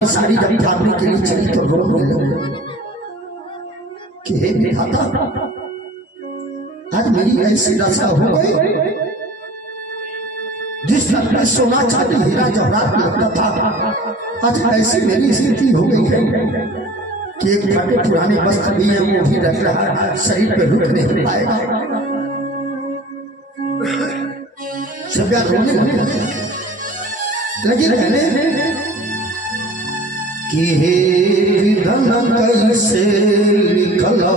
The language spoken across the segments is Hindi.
साड़ी जब ठाकुर के लिए चली तो रो कि हे विधाता, आज मेरी ऐसी दशा हो गई जिस घर में सोना चांदी हीरा जवाहरात लगता था, आज ऐसी मेरी स्थिति हो गई है कि एक फटे पुराने वस्त्र भी है वो भी रख रहा है, शरीर पे रुक नहीं पाएगा। सब रोने लगे कहने कि हे विधन कैसे लिखला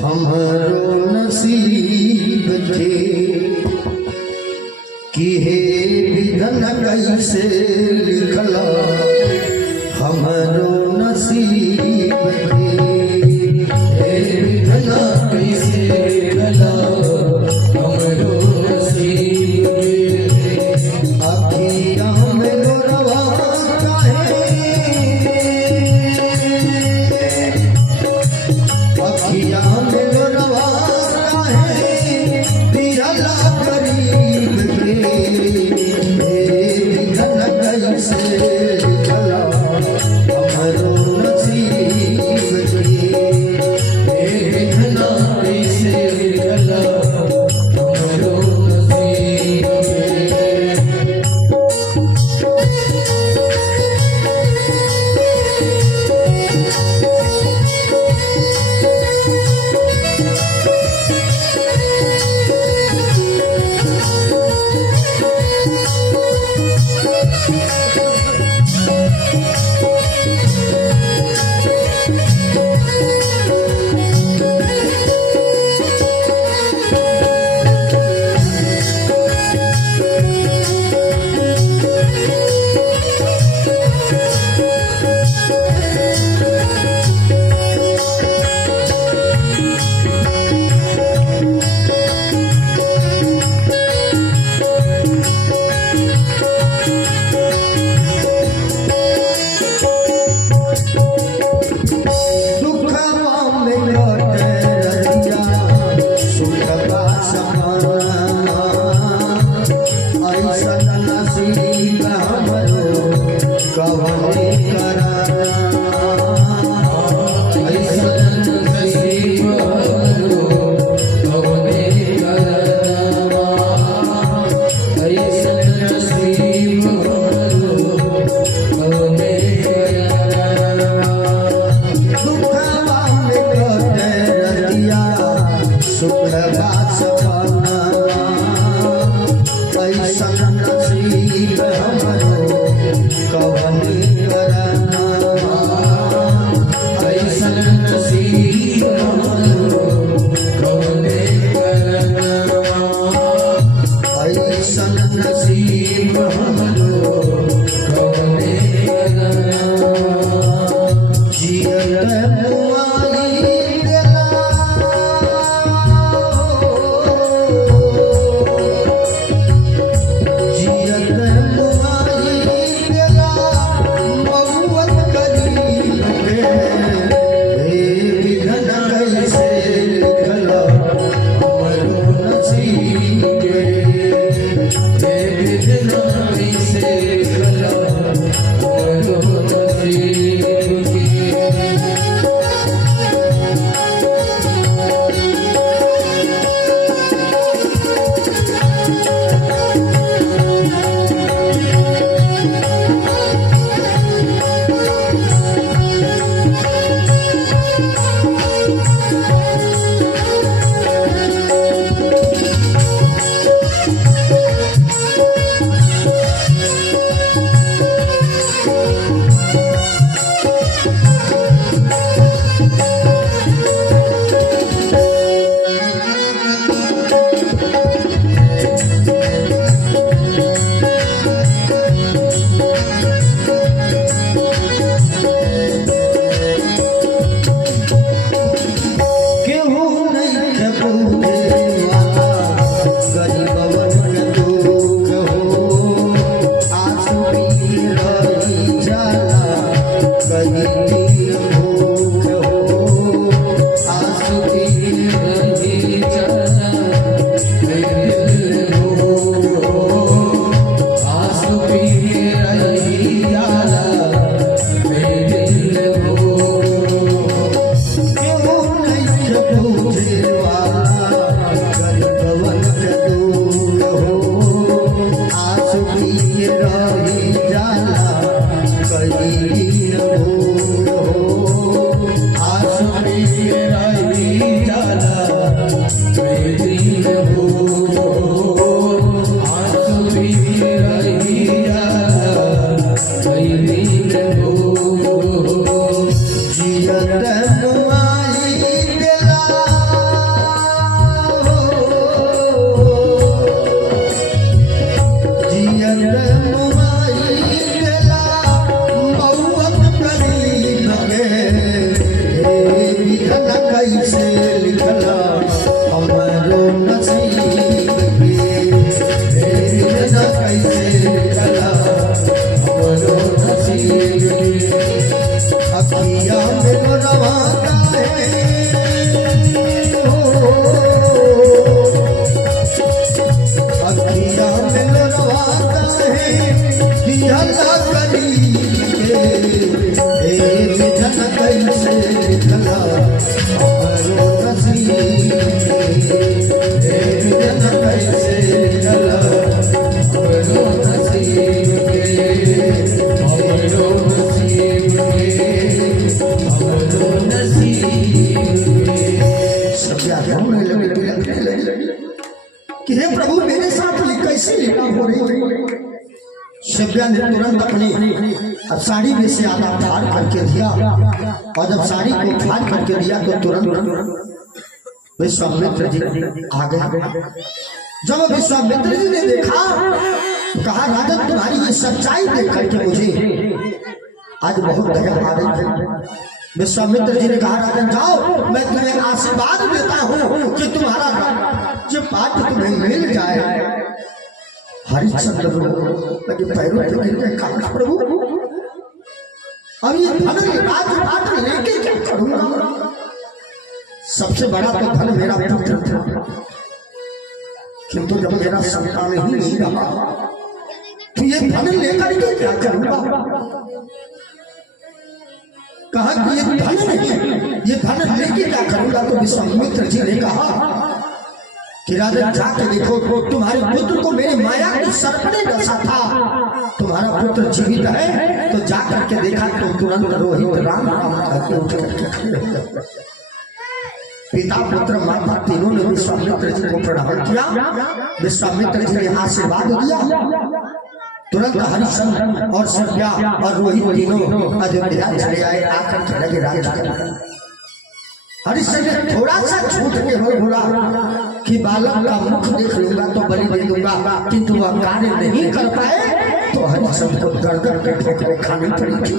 हमारो नसीब के, कि हे विधन कैसे लिखला हमारो नसीब के, हे विधन कैसे लिखला हमारो नसीब के, अखियां में लोरवा आसु पी रही गली के जन कैसे निकला हमारो नसीब जन कैसे निकला हमारो नसीब हमारो नसीब हमारो नसीब। सब याद होने लगे कि हे प्रभु मेरे साथ कैसे लीला हो रही है। शिव्या ने तुरंत अपनी साड़ी में से आधा फाड़ करके दिया और जब साड़ी को फाड़ करके दिया तो तुरंत विश्वामित्र जी आ गए। जब विश्वामित्र जी ने देखा कहा राजन तुम्हारी ये सच्चाई देख करके मुझे आज बहुत दया आ रही है। विश्वामित्र जी ने कहा राजन जाओ मैं तुम्हें आशीर्वाद देता हूँ कि तुम्हारा जो पाठ तुम्हें मिल जाए। हरिश्चंद्र पैरों पे गिर गए कहा प्रभु अब ये धन राजपाट लेके क्या करूंगा। सबसे बड़ा तो धन मेरा पुत्र था किंतु जब मेरा संतान ही नहीं रहा तो ये धन लेकर के क्या करूंगा। कहा कि ये धन नहीं ये धन लेके क्या करूंगा। तो विश्वामित्र जी ने कहा कि राजन जाके देखो तुम्हारे पुत्र को मेरे माया के सर्प ने डसा था। तुम्हारा पुत्र जीवित है तो जाकर के देखा तो तुरंत रोहित राम राम कहके उठ करके खड़े। पिता पुत्र माता तीनों ने विश्वामित्र जी को प्रणाम किया। विश्वामित्र जी ने आशीर्वाद दिया। तुरंत हरिश्चंद्र और शिव्या और रोहित तीनों अयोध्या चले आए। आकर के लगे राज हरिश्चंद्र थोड़ा सा छूट के बोला कि बालक का मुख देख लूंगा तो बलि दे दूंगा किंतु वह कार्य नहीं कर पाए तो हरिश्चंद्र को गर्दन के ठोकरें खानी पड़ी थी।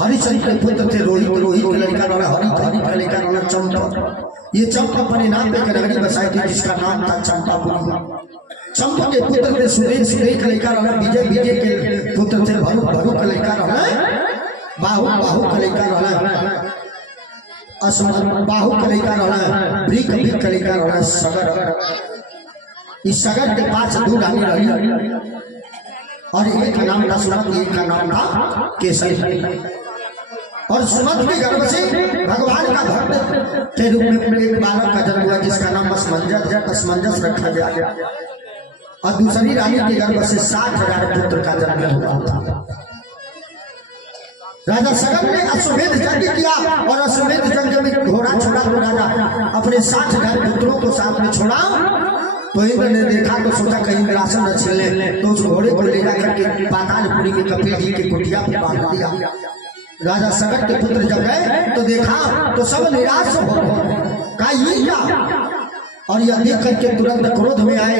हरिश्चंद्र के पुत्र थे रोहित रोहित का लड़का वाला हरित हरित का लड़का वाला चंपा। ये चंपा अपने नाम पे नगरी बसाई थी जिसका नाम था चंपापुरी। चंपा के पुत्र थे सुरेश सुरेश का लड़का वाला विजय विजय के पुत्र थे भरू भरू का लड़का वाला बाहु बाहु का लड़का वाला बाहु का लड़का वाला ब्रिक ब्रिक का लड़का वाला सगर। इस सगर के पास दो रानी रही और एक का नाम था सुमत एक का नाम था केसर। और सुमत के गर्भ से भगवान का भक्त के रूप में एक बालक का जन्म हुआ जिसका नाम असमंजस रखा गया। और दूसरी रानी के गर्भ से 60,000 पुत्र का जन्म हुआ था। राजा सगर ने अश्वमेध यज्ञ किया और अश्वमेध यज्ञ में घोड़ा छोड़ा तो राजा अपने 60,000 पुत्रों को साथ में छोड़ा। तो इंद्र ने देखा तो सोचा कहीं राशन न छीन ले तो उस घोड़े को ले जाकर के पातालपुरी में कपिल जी की कुटिया पर बांध दिया। राजा सगर के पुत्र जब गए तो देखा तो सब निराश हो कहा ये क्या। और यह देख करके तुरंत क्रोध में आए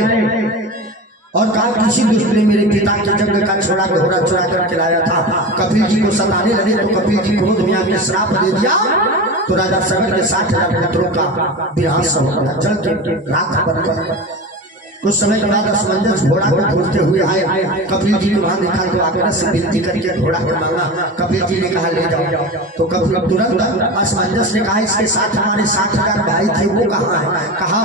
और कहा किसी दुष्ट ने मेरे पिता के जंग का छोड़ा घोड़ा चुरा करके लाया था। कपिल जी को सताने लगे तो कपिल जी क्रोध में आके श्राप दे दिया। तो राजा सगर के 60,000 पुत्रों का विनाश हो गया जल के राख बन गया। कुछ समय के बाद असमंजस घोड़ा को खोजते हुए आए। कपिल जी को वहां देखा तो आग्रह से विनती करके घोड़ा को मांगा। कपिल जी ने कहा ले जाओ। तो कपिल तुरंत असमंजस ने कहा इसके साथ हमारे 60,000 भाई थे वो कहाँ है। कहा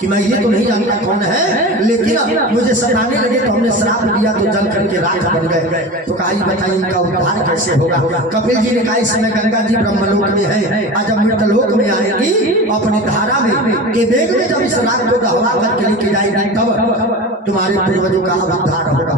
कि मैं ये तो नहीं जानता कौन है लेकिन मुझे सताने लगे तो हमने श्राप दिया तो जल करके राख बन गए। तो कहा बताइए इनका उद्धार कैसे होगा। कपिल जी ने कहा इस समय गंगा जी ब्रह्मलोक में है और जब मृतलोक में आएगी अपनी धारा में के वेग में जब इस राख को दहवा करके लेके जाएगी तब तुम्हारे पूर्वजों का उद्धार होगा।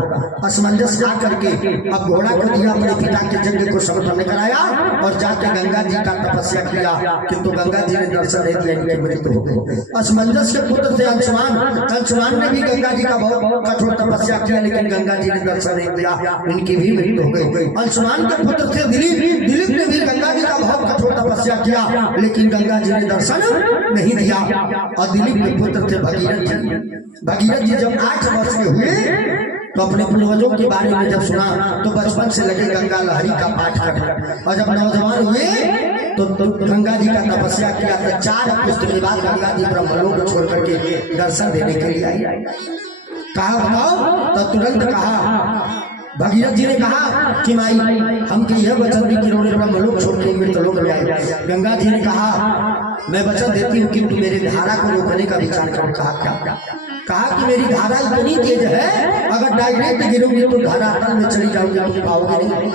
असमंजस जा करके अब घोड़ा को दिया अपने पिता के यज्ञ को समर्पण कराया और जाके गंगा जी का तपस्या किया किंतु गंगा जी ने दर्शन नहीं दिया इनकी मृत्यु हो गई। असमंजस के पुत्र थे अंशुमान। अंशुमान ने भी गंगा जी का बहुत कठोर तपस्या किया लेकिन गंगा जी ने दर्शन नहीं दिया इनकी भी मृत्यु हो गई। अंशुमान के पुत्र थे दिलीप। दिलीप ने भी गंगा जी का बहुत कठोर तपस्या किया लेकिन गंगा जी ने दर्शन नहीं दिया। और दिलीप के पुत्र थे भगीरथ जी। भगीरथ जी जब 8 वर्ष के हुए तो अपने पूर्वजों के बारे में जब सुना तो बचपन से लगे गंगा लहरी का पाठ करने। और जब नौजवान हुए तो गंगा जी का तपस्या किया तो 4 पुष्ट के बाद गंगा जी ब्रह्मलोक छोड़ करके दर्शन देने के लिए आई। कहा बताओ तो तुरंत कहा भगीरथ जी ने कहा कि माई हमके यह वचन भी कि ब्रह्मलोक छोड़ के मृतलोक में आए। गंगा जी ने कहा मैं वचन देती हूँ किंतु मेरे धारा को रोकने का विचार करो। कहा क्या कहा कि मेरी धारा इतनी तेज है, अगर डायरेक्ट गिरोगी तो धारा अटल में चली जाओगी, तुम पाओगे नहीं।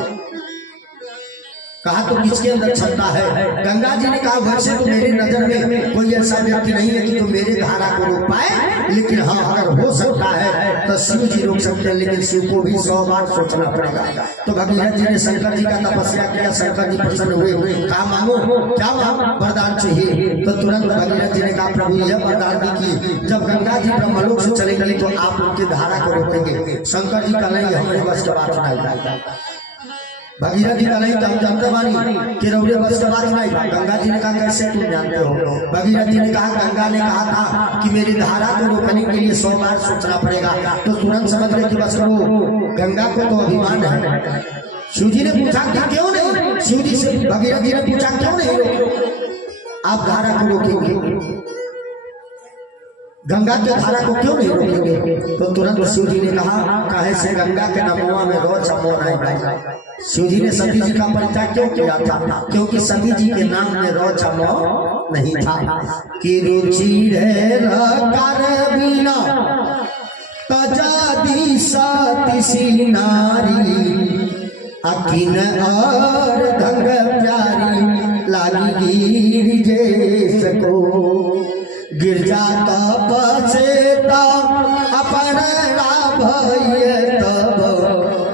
कहा तो किसके अंदर क्षमता है? गंगा जी ने कहा वैसे तो मेरी नजर में कोई ऐसा व्यक्ति नहीं है कि तो मेरे धारा को रोक पाए, लेकिन हाँ अगर हो सकता है तो शिव जी रोक सकते हैं, लेकिन शिव को भी 100 बार सोचना पड़ेगा। तो भगीरथ जी ने शंकर जी का तपस्या किया, शंकर जी प्रसन्न हुए। कहा मांगो, क्या मांगो? वरदान चाहिए। तो तुरंत भगीरथ जी ने कहा प्रभु यह वरदान दी कि जब गंगा जी ब्रह्मलोक से चलेंगे तो आप उनकी धारा को रोकेंगे। शंकर जी का नहीं, हमारे बस की बात नहीं। भगीरथ जी का नहीं तो हम जानते बानी कि रौरे बस की बात नहीं। गंगा जी ने कहा कैसे तुम जानते हो? भगीरथ जी ने कहा गंगा ने कहा था कि मेरी धारा को रोकने के लिए 100 बार सोचना पड़ेगा। तो तुरंत समझ गए कि बस करो, गंगा को तो अभिमान है। शिव जी ने पूछा कि क्यों नहीं? शिव जी से भगीरथ जी ने पूछा क्यों नहीं आप धारा को रोकेंगे, गंगा की धारा को क्यों नहीं रोकेंगे? तो तुरंत शिव जी ने कहा काहे से गंगा के नमवा में रोज चमो नहीं। शिव जी ने सती जी का परिचय क्यों किया था? क्योंकि सती जी के नाम में रोज चमो नहीं था। कि रुचि रे कर बिना तजादी सती सी नारी, अकिन और धंग प्यारी लागी गिरजे सको। गिरजा तपसेता अपन भय तब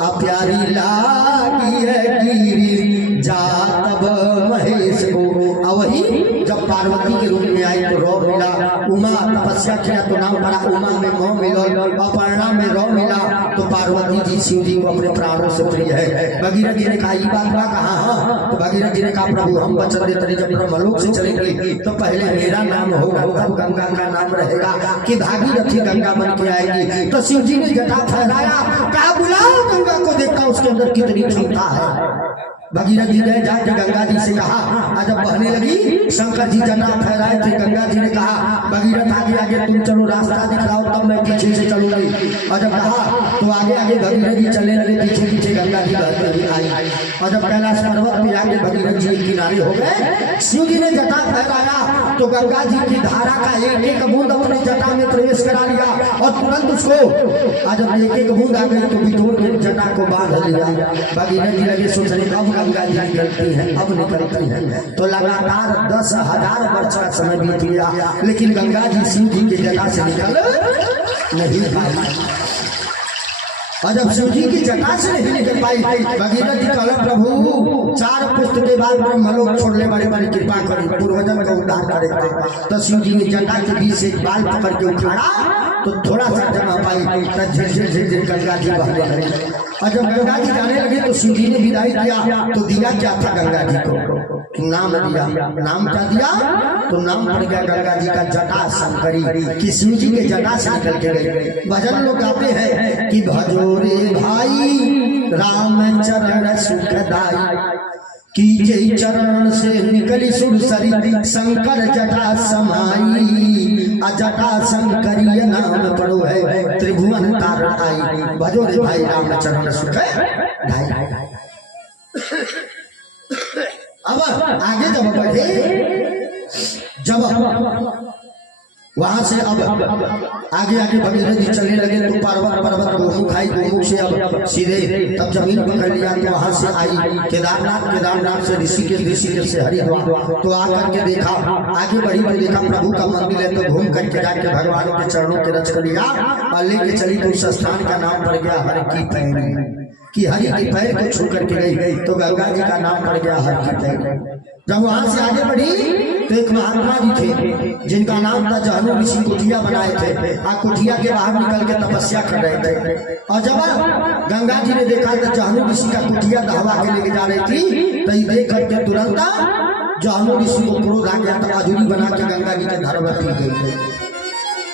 अप्यारी लागी गिरी जा तब महेश को। वही जब पार्वती के रूप में आई तो रौ मिला, उमा तपस्या किया तो नाम पड़ा उमा में मोह मिला, अपर्णा में रौ मिला। तो पार्वती जी शिव जी को अपने प्राणों से प्रिय है। भगीरथ जी ने कहा ये बात बा कहा? तो भगीरथ जी ने कहा प्रभु हम वचन देते जब ब्रह्मलोक से चलेंगे तो पहले मेरा नाम होगा, तब गंगा का नाम रहेगा कि भागीरथी गंगा बन के आएगी। तो शिव जी ने जटा फहराया, कहा बुलाओ गंगा को, देखता उसके अंदर कितनी क्षमता है। भगीरथ जी ने जाके गंगा जी से कहा, जब बहने लगी शंकर जी जटा फहराए थे, गंगा जी ने कहा भगीरथ आगे आगे तुम चलो, रास्ता दिखलाओ तब मैं पीछे से चलूंगी। और जब कहा तो आगे आगे भगीरथ जी चलने लगे, पीछे पीछे गंगा जी बहते हुए आई। और जब कैलाश पर्वत पे आके भगीरथ जी किनारे हो गए, शिव जी ने जटा फहराया तो गंगा जी की धारा का एक एक बूंद अपनी जटा में प्रवेश करा लिया और तुरंत उसको जब एक एक बूंद आ गई तो बिटोर के जटा को बांध लिया। भगीरथ जी लगे सोचने अब गंगा जी निकलती है, अब निकलती है। तो लगातार 10,000 वर्ष का समय बीत गया, लेकिन गंगा जी शिव जी के जटा से निकल नहीं पाई। और जब शिव जी की जटा से नहीं निकल पाई, भगीरथ जी कहला प्रभु 4 पुस्त के बाद ब्रह्मलोक छोड़ने वाले बड़ी कृपा करी, पूर्वजन का उद्धार करे। तो शिव जी ने जटा के बीच से बाल पकड़ के उठाड़ा तो थोड़ा सा जमा पाई, तब झिर झिर गंगा जी बहने लगे। और जब गंगा जी जाने लगे तो शिव जी ने विदाई किया तो दिया क्या था गंगा जी को? नाम दिया। नाम क्या दिया? तो नाम पड़ गया गंगा जी का जटा शंकरी, कि शिव जी के जटा से निकल के गए। भजन लोग गाते हैं कि भजो रे भाई राम चरण सुखदाई, की जय चरण से निकली सुरसरी शंकर जटा समाई। जटा शंकरी नाम पड़ो है त्रिभुवन तारण आई। भजो रे भाई राम चरण सुखदाई। अब आगे जब बढ़े, जब वहां से अब आगे आगे भगीरथ जी चलने लगे तो पर्वत गोमुख आई, गोमुख से अब सीधे तब जमीन पकड़ लिया। तो वहां से आई केदारनाथ, केदारनाथ से ऋषिकेश, ऋषिकेश से हरिद्वार। तो आकर के देखा, आगे बढ़ी तो देखा प्रभु का मंदिर है। तो घूम करके जाके भगवान के चरणों के रच लिया और लेके चली। तो उस स्थान का नाम पड़ गया हर की पैर, कि हरि के पैर को छू करके गई तो गंगा जी का नाम पड़ गया हर की पैर। जब वहां से आगे बढ़ी तो एक महात्मा जी थे जिनका नाम था जहनु ऋषि, कुटिया बनाए थे। कुटिया के बाहर निकल के तपस्या कर रहे थे। और जब गंगा जी ने देखा तो जहनु ऋषि का कुटिया दहवा के लेके जा रही थी, तो देख करके तुरंत जहनु ऋषि को क्रोध आ गया। तो अजूरी बना के गंगा जी के घर में पी गई।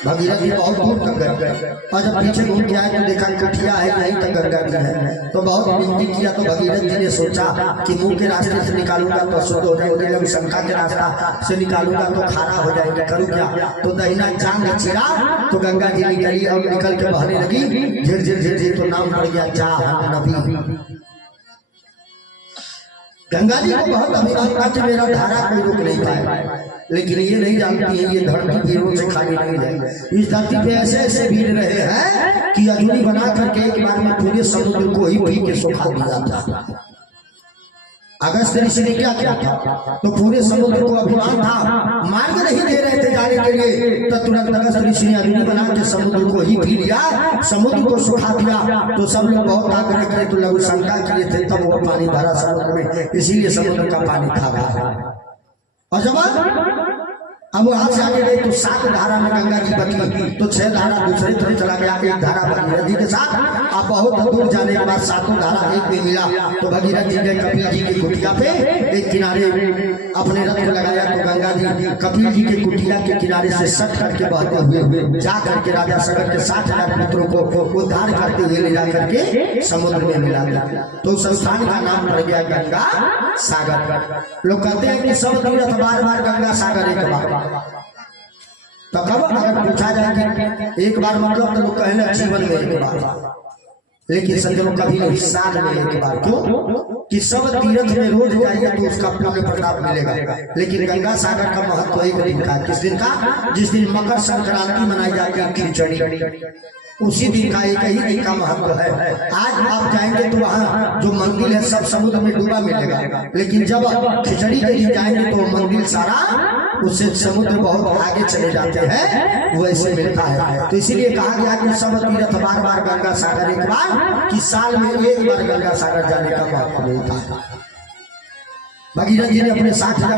भगीरथ जी बहुत दूर तक गए और जब पीछे घूम के आए तो देखा कुटिया है नहीं तो गंगा जी है। तो बहुत विनती किया तो भगीरथ जी ने सोचा कि मुंह के रास्ते से निकालूंगा तो शुद्ध हो जाएंगे, जब शंका के रास्ता से निकालूंगा तो खारा हो जाएंगे, करूँ क्या? तो दहिना जान चिरा तो गंगा जी निकली और निकल के बहने लगी झिर झिर झिर झिर। तो नाम पड़ गया जाह्नवी। गंगा जी को बहुत अभिमान था कि मेरा धारा कोई रोक नहीं पाएगा। लेकिन ये नहीं जानती है ये धरती वीरों से खाली नहीं है। इस धरती पे ऐसे ऐसे वीर रहे हैं कि अजूरी बना करके एक बार में पूरे समुद्र को ही पी के सुखा दिया था। अगस्त ऋषि ने क्या किया था? तो पूरे समुद्र को अभिमान था, मार्ग नहीं दे रहे थे जाने के लिए, तो तुरंत अगस्त ऋषि ने अग्नि बना के समुद्र को ही पी लिया, समुद्र को सुखा दिया। तो सब लोग बहुत आग्रह करे तो लघु शंका किए थे, तब वो पानी भरा समुद्र में, इसीलिए समुद्र का पानी था रहा। और जब अब वहां से आगे गए तो 7 धारा में गंगा जी बची, तो 6 धारा दूसरे तरफ चला गया, 1 धारा भगीरथ जी के साथ। अब बहुत दूर जाने के बाद 7 धारा एक में मिला, तो भगीरथ जी गए कपिल जी की कुटिया पे, एक किनारे अपने रथ को लगाया, तो गंगा जी कपिल जी के कुटिया के किनारे से सट करके बहते हुए जा करके राजा सगर के 60,000 पुत्रों को उद्धार करते हुए ले जा करके समुद्र में मिला दिया। तो संस्थान का नाम पड़ गया गंगा सागर। लोग कहते हैं कि सब तीर्थ बार बार गंगा सागर एक बार, तो कब अगर पूछा जाए कि एक बार मतलब तो लोग कहना जीवन में एक बार, लेकिन संजों कभी नहीं, साल में एक बार। क्यों? कि सब तीर्थ में रोज जाइए तो उसका पुण्य प्रताप मिलेगा, लेकिन गंगा सागर का महत्व एक दिन का। किस दिन का? जिस दिन मकर संक्रांति मनाई जाती है खिचड़ी, उसी दिन का, एक ही दिन का महत्व है। आज आप जाएंगे तो वहाँ जो मंदिर है सब समुद्र में डूबा मिलेगा, लेकिन जब खिचड़ी के दिन जाएंगे तो मंदिर सारा, उससे समुद्र बहुत आगे चले जाते हैं, वैसे मिलता है। तो इसीलिए कहा गया कि सब तीर्थ बार बार गंगा सागर एक बार, कि साल में एक बार गंगा सागर जाने का महत्व होता है। भगीरथ जी ने अपने 60,000